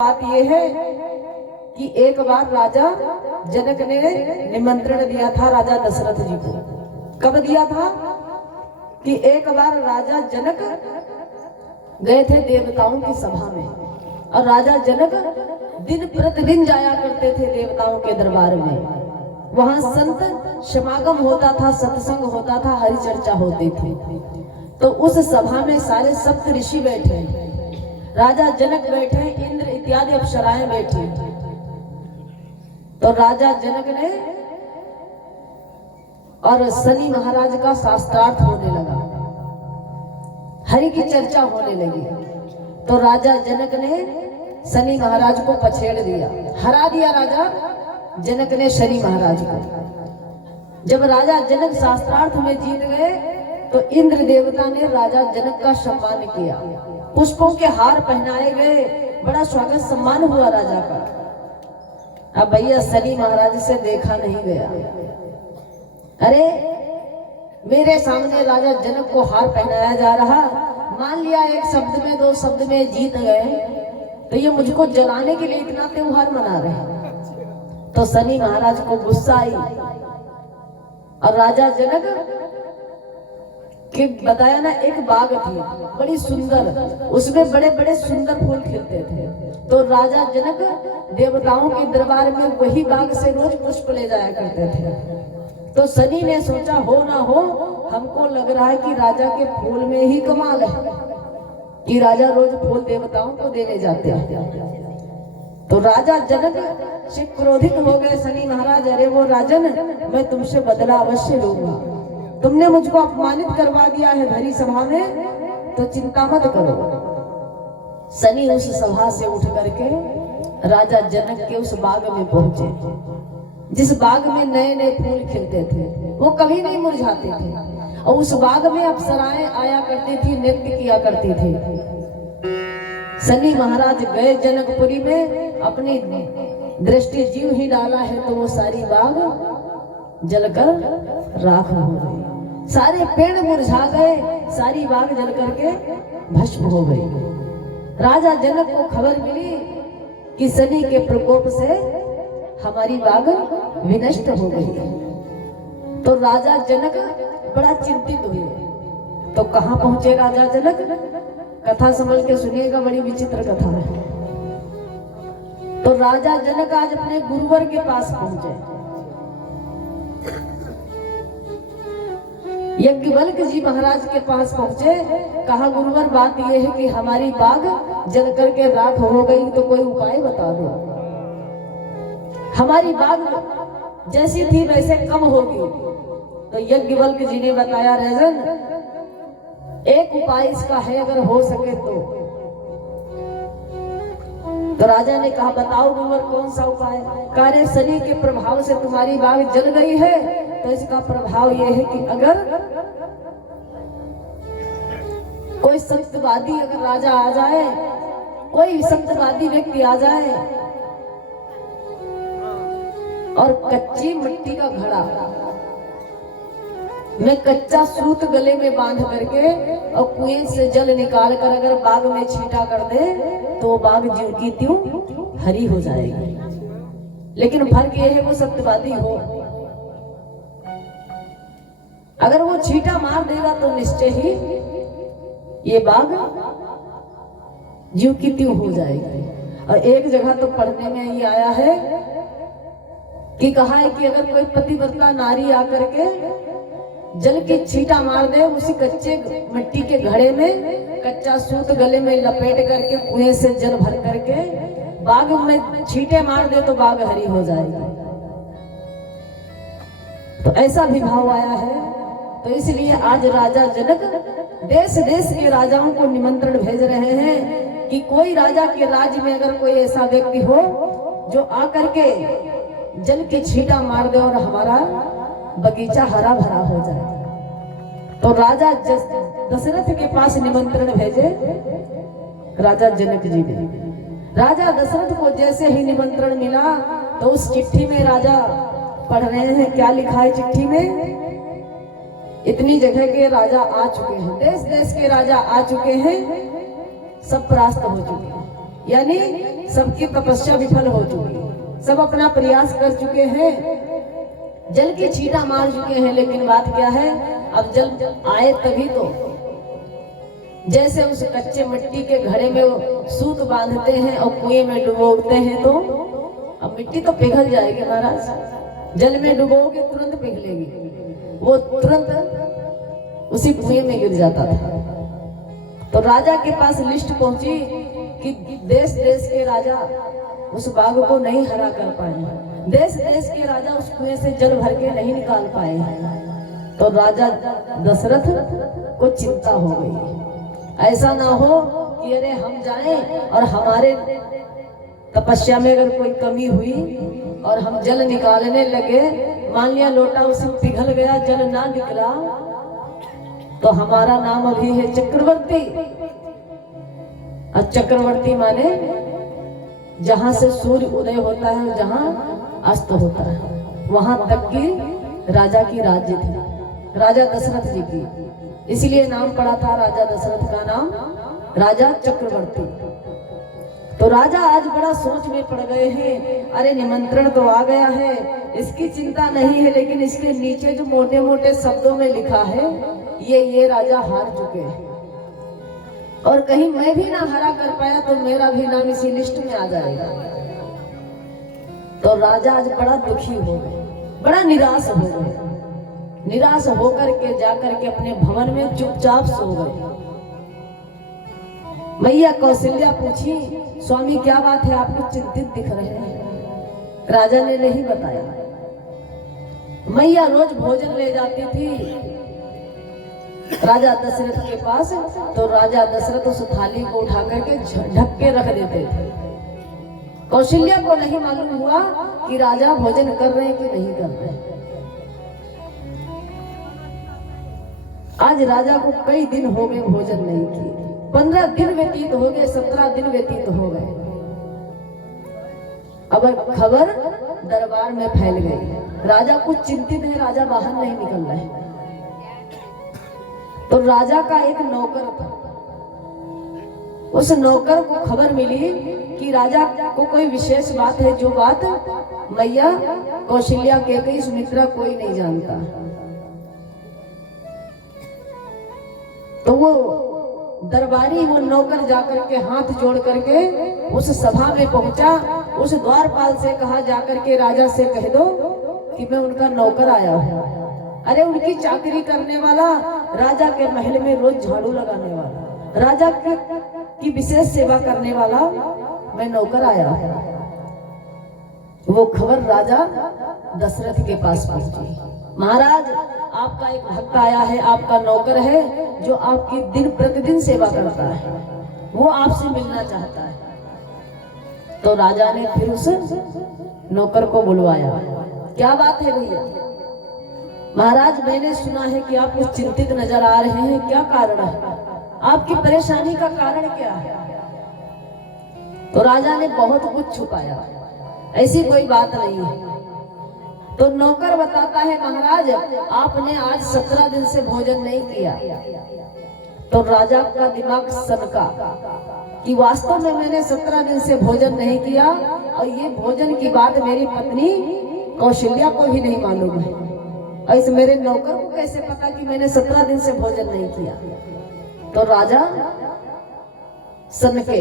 बात यह है कि एक बार राजा जनक ने निमंत्रण दिया था राजा दशरथ जी को। कब दिया था कि एक बार राजा जनक गए थे देवताओं की सभा में, और राजा जनक दिन प्रतिदिन जाया करते थे देवताओं के दरबार में। वहां संत समागम होता था, सत्संग होता था, हरि चर्चा होती थी। तो उस सभा में सारे सप्त ऋषि बैठे, राजा जनक बैठे, इंद्र इत्यादि अप्सराएं बैठी। तो राजा जनक ने और शनि महाराज का शास्त्रार्थ होने लगा, हरि की चर्चा होने लगी। तो राजा जनक ने शनि महाराज को पछेड़ दिया, हरा दिया राजा जनक ने शनि महाराज को। जब राजा जनक शास्त्रार्थ में जीत गए तो इंद्र देवता ने राजा जनक का सम्मान किया, पुष्पों के हार पहनाए गए, बड़ा स्वागत सम्मान हुआ राजा का। अब भैया शनि महाराज से देखा नहीं गया। अरे मेरे सामने राजा जनक को हार पहनाया जा रहा, मान लिया एक शब्द में दो शब्द में जीत गए तो ये मुझको जलाने के लिए इतना त्योहार मना रहे। तो शनि महाराज को गुस्सा आई और राजा जनक कि बताया ना, एक बाग थी बड़ी सुंदर, उसमें बड़े बड़े सुंदर फूल खिलते थे। तो राजा जनक देवताओं के दरबार में वही बाग से रोज पुष्प ले जाया करते थे। तो शनि ने सोचा हो ना हो, हमको लग रहा है कि राजा के फूल में ही कमाल है कि राजा रोज फूल देवताओं को देने जाते हैं। तो राजा जनक से क्रोधित हो गए शनि महाराज, अरे वो राजन, मैं तुमसे बदला अवश्य लूंगा, तुमने मुझको अपमानित करवा दिया है भरी सभा में, तो चिंता मत करो। शनि उस सभा से उठ करके राजा जनक के उस बाग में पहुंचे, जिस बाग में नए नए फूल खिलते थे, वो कभी नहीं मुरझाते थे, और उस बाग में अप्सराएं आया करती थी, नृत्य किया करती थी। शनि महाराज गए जनकपुरी में, अपनी दृष्टि जीव ही डाला है तो वो सारी बाग जलकर राख हो गई, सारे पेड़ मुरझा गए, सारी बाग जल करके भस्म हो गई। राजा जनक को खबर मिली कि शनि के प्रकोप से हमारी बाग विनष्ट हो गई। तो राजा जनक बड़ा चिंतित हुए। तो कहां पहुंचे राजा जनक? कथा समझ के सुनिएगा, बड़ी विचित्र कथा है। तो राजा जनक आज अपने गुरुवर के पास पहुंचे। यज्ञवल्क्य जी महाराज के पास पहुंचे, कहा गुरुवर बात यह है कि हमारी बाग जल करके राख हो गई, तो कोई उपाय बता दो। हमारी बाग जैसी थी वैसे कम होगी। तो यज्ञवल्क्य जी ने बताया, राजन एक उपाय इसका है, अगर हो सके तो राजा ने कहा बताओ गुरुवर कौन सा उपाय? कार्य शनि के प्रभाव से तुम्हारी बाग जल गई है, तो इसका प्रभाव यह है कि अगर कोई सत्यवादी अगर राजा आ जाए, कोई सत्यवादी व्यक्ति आ जाए और कच्ची मिट्टी का घड़ा में कच्चा सूत गले में बांध करके और कुएं से जल निकाल कर अगर बाग में छींटा कर दे तो बाग ज्यों की त्यों हरी हो जाएगी। लेकिन फर्क यह है वो सत्यवादी हो, अगर वो छींटा मार देगा तो निश्चय ही ये बाग ज्यों की त्यों हो जाएगी। और एक जगह तो पढ़ने में ये आया है कि कहा है कि अगर कोई पतिव्रता नारी आकर के जल की छींटा मार दे, उसी कच्चे मिट्टी के घड़े में कच्चा सूत गले में लपेट करके कुएं से जल भर करके बाग में छींटे मार दे तो बाग हरी हो जाएगी। तो ऐसा भी भाव आया है। तो इसलिए आज राजा जनक देश देश के राजाओं को निमंत्रण भेज रहे हैं कि कोई राजा के राज्य में अगर कोई ऐसा व्यक्ति हो जो आकर के जल की छींटा मार दे और हमारा बगीचा हरा भरा हो जाए। तो राजा दशरथ के पास निमंत्रण भेजे राजा जनक जी ने। राजा दशरथ को जैसे ही निमंत्रण मिला तो उस चिट्ठी में राजा पढ़ रहे हैं, क्या लिखा है चिट्ठी में? इतनी जगह के राजा आ चुके हैं, देश देश के राजा आ चुके हैं, सब परास्त हो चुके हैं, यानी सबकी तपस्या विफल हो चुकी, सब अपना प्रयास कर चुके हैं, जल की छींटा मार चुके हैं, लेकिन बात क्या है, अब जल आए तभी तो। जैसे उस कच्चे मिट्टी के घड़े में वो सूत बांधते हैं और कुएं में डुबोते हैं, तो अब मिट्टी तो पिघल जाएगी महाराज, जल में डुबोगे तुरंत पिघलेगी, वो तुरंत उसी कुएं में गिर जाता था। तो राजा के पास लिस्ट पहुंची कि देश देश के राजा उस बाघ को नहीं हरा कर पाए, देश देश के राजा उस कुएं से जल भर के नहीं निकाल पाए। तो राजा दशरथ को चिंता हो गई, ऐसा ना हो कि अरे हम जाएं और हमारे तपस्या में अगर कोई कमी हुई और हम जल निकालने लगे, मान लिया लोटा उसमें पिघल गया, जल ना निकला, तो हमारा नाम अभी है चक्रवर्ती। और चक्रवर्ती माने जहां से सूर्य उदय होता है, जहां अस्त होता है, वहां तक की राजा की राज्य थी, राजा दशरथ जी की, इसलिए नाम पड़ा था राजा दशरथ का नाम राजा चक्रवर्ती। तो राजा आज बड़ा सोच में पड़ गए हैं, अरे निमंत्रण तो आ गया है, इसकी चिंता नहीं है, लेकिन इसके नीचे जो मोटे मोटे शब्दों में लिखा है, ये राजा हार चुके हैं, और कहीं मैं भी ना हरा कर पाया तो मेरा भी नाम इसी लिस्ट में आ जाएगा। तो राजा आज बड़ा दुखी हो गए, बड़ा निराश हो गए, निराश होकर के जाकर के अपने भवन में चुपचाप सो गए। मैया कौशल्या पूछी, स्वामी क्या बात है, आपको चिंतित दिख रहे हैं? राजा ने नहीं बताया। मैया रोज भोजन ले जाती थी राजा दशरथ के पास, तो राजा दशरथ उस थाली को उठा करके ढक के रख देते थे। कौशल्या को नहीं मालूम हुआ कि राजा भोजन कर रहे हैं कि नहीं कर रहे हैं। आज राजा को कई दिन हो गए भोजन नहीं किए, 15 दिन व्यतीत हो गए, 17 दिन व्यतीत हो गए। अब खबर दरबार में फैल गई, राजा कुछ चिंतित है, राजा बाहर नहीं निकल रहे हैं। तो राजा का एक नौकर था, उस नौकर को खबर मिली कि राजा को कोई विशेष बात है, जो बात मैया कौशल्या के गई सुमित्रा कोई नहीं जानता। तो वो दरबारी, वो नौकर जाकर के हाथ जोड़ करके उस सभा में पहुंचा, उस द्वारपाल से कहा जाकर के राजा से कह दो कि मैं उनका नौकर आया हूं। अरे उनकी चाकरी करने वाला, राजा के महल में रोज झाड़ू लगाने वाला, राजा की विशेष सेवा करने वाला मैं नौकर आया हूं। वो खबर राजा दशरथ के पास पहुंची, महाराज आपका एक भक्त आया है, आपका नौकर है, जो आपकी दिन प्रतिदिन सेवा करता है, वो आपसे मिलना चाहता है। तो राजा ने फिर उस नौकर को बुलवाया, क्या बात है भैया? महाराज मैंने सुना है कि आप कुछ चिंतित नजर आ रहे हैं, क्या कारण है, आपकी परेशानी का कारण क्या है? तो राजा ने बहुत कुछ छुपाया, ऐसी कोई बात नहीं है। तो नौकर बताता है, महाराज आपने आज 17 दिन से भोजन नहीं किया। तो राजा का दिमाग सनका कि वास्तव में मैंने 17 दिन से भोजन नहीं किया, और ये भोजन की बात मेरी पत्नी कौशल्या को भी नहीं मालूम है, और इस मेरे नौकर को कैसे पता कि मैंने 17 दिन से भोजन नहीं किया? तो राजा सनके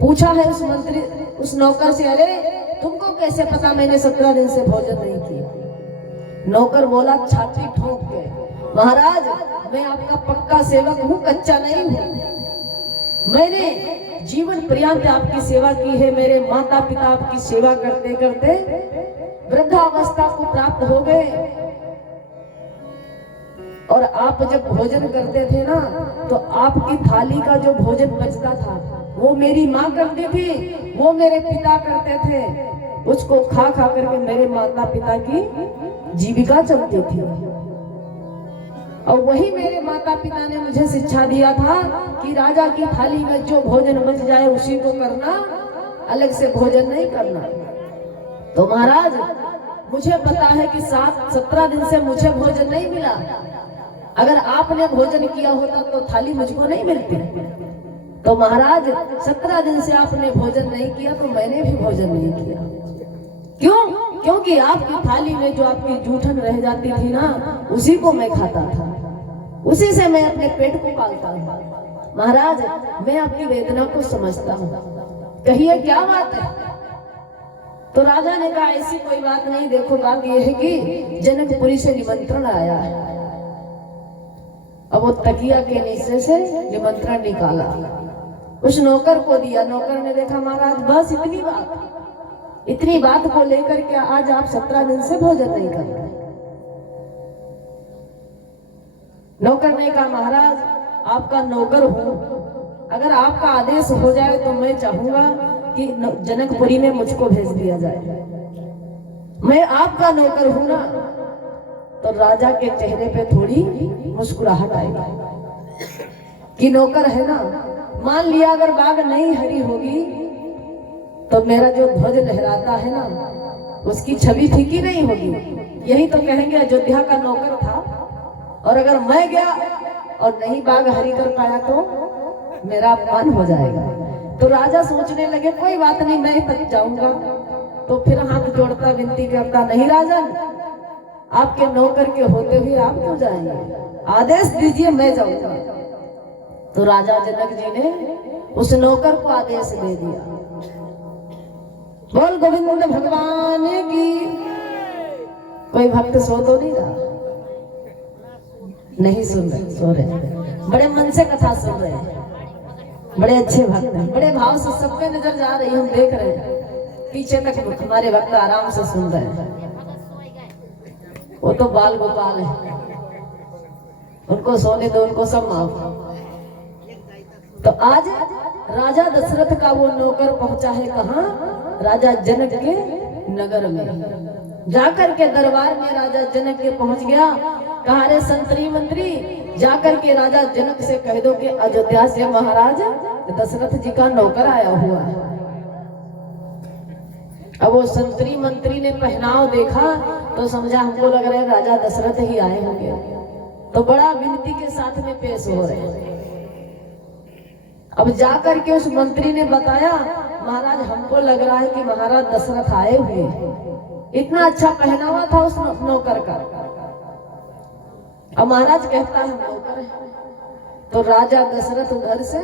पूछा है उस मंत्री, उस नौकर से, अरे तुमको कैसे पता मैंने 17 दिन से भोजन नहीं किया? नौकर बोला छाती ठोक के, महाराज मैं आपका पक्का सेवक हूँ, कच्चा नहीं हूँ, मैंने जीवन पर्यंत आपकी सेवा की है। मेरे माता पिता आपकी सेवा करते करते वृद्धावस्था को प्राप्त हो गए, और आप जब भोजन करते थे ना, तो आपकी थाली का जो भोजन बचता था वो मेरी माँ करती थी, वो मेरे पिता करते थे, उसको खा खा करके मेरे माता पिता की जीविका चलती थी। और वही मेरे माता पिता ने मुझे शिक्षा दिया था कि राजा की थाली में जो भोजन बच जाए उसी को करना, अलग से भोजन नहीं करना। तो महाराज मुझे पता है कि 17 दिन से मुझे भोजन नहीं मिला, अगर आपने भोजन किया होता तो थाली मुझको नहीं मिलती। तो महाराज 17 दिन से आपने भोजन नहीं किया तो मैंने भी भोजन नहीं किया। क्यों? क्योंकि आपकी थाली में जो आपकी जूठन रह जाती थी ना, उसी को मैं खाता था, उसी से मैं अपने पेट को पालता हूँ। महाराज मैं आपकी वेदना को समझता हूँ, कहिए क्या बात है? तो राजा ने कहा ऐसी कोई बात नहीं, देखो बात यह है कि जनकपुरी से निमंत्रण आया है। अब वो तकिया के नीचे से निमंत्रण निकाला, उस नौकर को दिया। नौकर ने देखा महाराज बस इतनी बात को लेकर के आज आप 17 दिन से भोजन नहीं कर रहे। नौकर ने कहा महाराज आपका नौकर हूं, अगर आपका आदेश हो जाए तो मैं चाहूंगा कि जनकपुरी में मुझको भेज दिया जाए, मैं आपका नौकर हूं ना। तो राजा के चेहरे पे थोड़ी मुस्कुराहट आई कि नौकर है ना, मान लिया अगर बाग नहीं हरी होगी तो मेरा जो ध्वज लहराता है ना उसकी छवि फीकी नहीं होगी। यही तो कहेंगे अयोध्या का नौकर था, और अगर मैं गया और नहीं बाग हरी कर पाया तो मेरा अपमान हो जाएगा। तो राजा सोचने लगे कोई बात नहीं, मैं तक जाऊंगा। तो फिर हाथ जोड़ता विनती करता, नहीं राजन, आपके नौकर के होते हुए आप क्यों जाएंगे, आदेश दीजिए मैं जाऊंगा। तो राजा जनक जी ने उस नौकर को आदेश दे दिया। बोल गोविंद भगवान की। कोई भक्त सो तो नहीं रहा, नहीं सुन रहे, सो रहे, बड़े मन से कथा सुन रहे हैं, बड़े अच्छे भक्त हैं, बड़े भाव से सब पे नजर जा रही, हम देख रहे हैं, पीछे तक हमारे भक्त आराम से सुन रहे हैं। वो तो बाल गोपाल है, उनको सोने दो, उनको सब माफ। तो आज राजा दशरथ का वो नौकर पहुंचा है कहाँ? राजा जनक के नगर में। जाकर के दरबार में राजा जनक के पहुंच गया, कहा रे संतरी मंत्री, जाकर के राजा जनक से कह दो कि अयोध्या से महाराज दशरथ जी का नौकर आया हुआ है। अब वो संतरी मंत्री ने पहनाव देखा तो समझा हमको लग रहा है राजा दशरथ ही आए होंगे, तो बड़ा विनती के साथ में पेश हो रहे हैं। अब जाकर के उस मंत्री ने बताया महाराज हमको लग रहा है कि महाराज दशरथ आए हुए। इतना अच्छा पहनावा था उस नौकर का। अब महाराज कहता है नौकर है, तो राजा दशरथ उधर से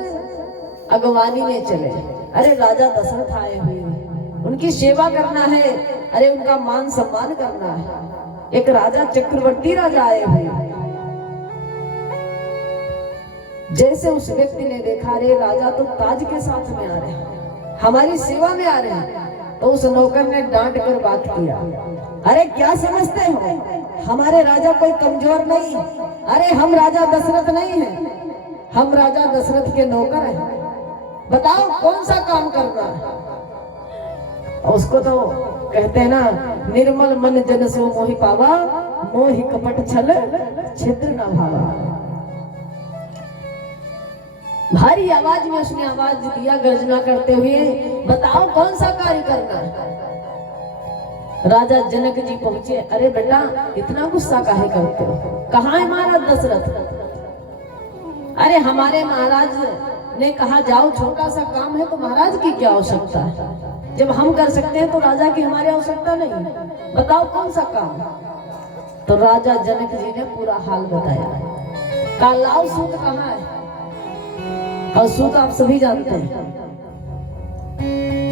अगवानी में चले, अरे राजा दशरथ आए हुए, उनकी सेवा करना है, अरे उनका मान सम्मान करना है। एक राजा चक्रवर्ती राजा आए हुए। जैसे उस व्यक्ति ने देखा रे राजा तो ताज के साथ में आ रहे हैं, हमारी सेवा में आ रहे हैं, तो उस नौकर ने डांट कर बात किया, अरे क्या समझते हो हमारे राजा कोई कमजोर नहीं, अरे हम राजा दशरथ नहीं हैं, हम राजा दशरथ के नौकर हैं, बताओ कौन सा काम करना है। उसको तो कहते हैं ना, निर्मल मन जन सो मोहि पावा, मोहि कपट छल छिद्र न भावा। भारी आवाज में उसने आवाज दिया गर्जना करते हुए, बताओ कौन सा कार्य करना है। राजा जनक जी पहुंचे, अरे बेटा इतना गुस्सा काहे करते हो, कहाँ है महाराज दशरथ? अरे हमारे महाराज ने कहा जाओ, छोटा सा काम है तो महाराज की क्या आवश्यकता है, जब हम कर सकते हैं तो राजा की हमारी आवश्यकता नहीं, बताओ कौन सा काम। तो राजा जनक जी ने पूरा हाल बताया। कालाव सूत कहाँ है? और सूत आप सभी जानते हैं,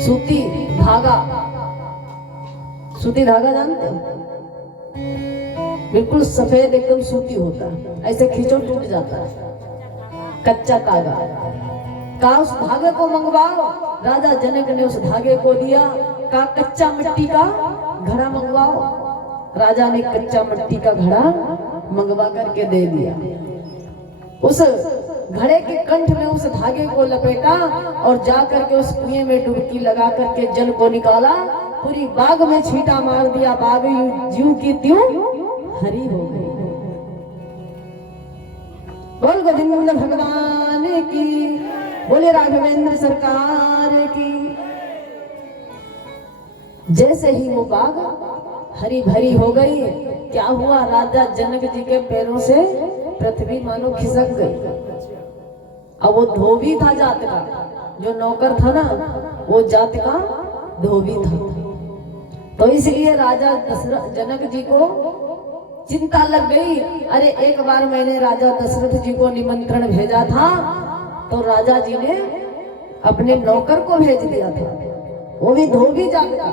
सूती धागा, सूती धागा जानते हैं, बिल्कुल सफेद एकदम सूती होता है, ऐसे खींचो टूट जाता है, कच्चा धागा का उस धागे को मंगवाओ। राजा जनक ने उस धागे को दिया, का कच्चा मिट्टी का घड़ा मंगवाओ। राजा ने कच्चा मिट्टी का घड़ा मंगवा करके दे दिया। उस घड़े के कंठ में उस धागे को लपेटा और जा करके उस कुएं में डुबकी लगा करके जल को निकाला, पूरी बाग में छींटा मार दिया, बाग ज्यों की त्यों हरी हो गई। बोल गोविंद भगवान की, बोले राघवेंद्र सरकार की। जैसे ही वो बाग हरी भरी हो गई, क्या हुआ, राजा जनक जी के पैरों से पृथ्वी मानो खिसक गई। अब वो धोबी था जात का, जो नौकर था ना वो जात का धोबी था। तो इसलिए राजा दशरथ जनक जी को चिंता लग गई। अरे एक बार मैंने राजा दशरथ जी को निमंत्रण भेजा था तो राजा जी ने अपने नौकर को भेज दिया था, वो भी धोबी जात का।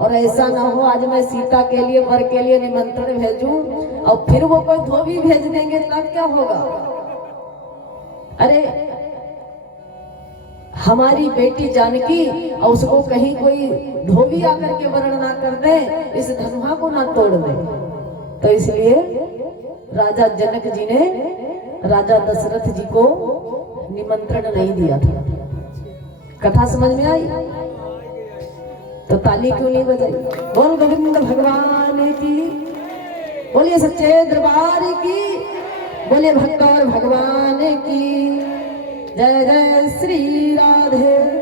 और ऐसा ना हो आज मैं सीता के लिए वर के लिए निमंत्रण भेजूं और फिर वो कोई धोबी भेज देंगे तब क्या होगा। अरे हमारी बेटी जानकी और उसको कहीं कोई धोबी आकर के वर्ण ना कर दे, इस धनुहा को ना तोड़ दे। तो इसलिए राजा जनक जी ने राजा दशरथ जी को निमंत्रण नहीं दिया था। कथा समझ में आई? तो ताली क्यों नहीं बजाई? बोल गोविंद भगवान की, बोलिए सच्चे दरबार की, बोलिए भक्त और भगवान की जय जय श्री राधे।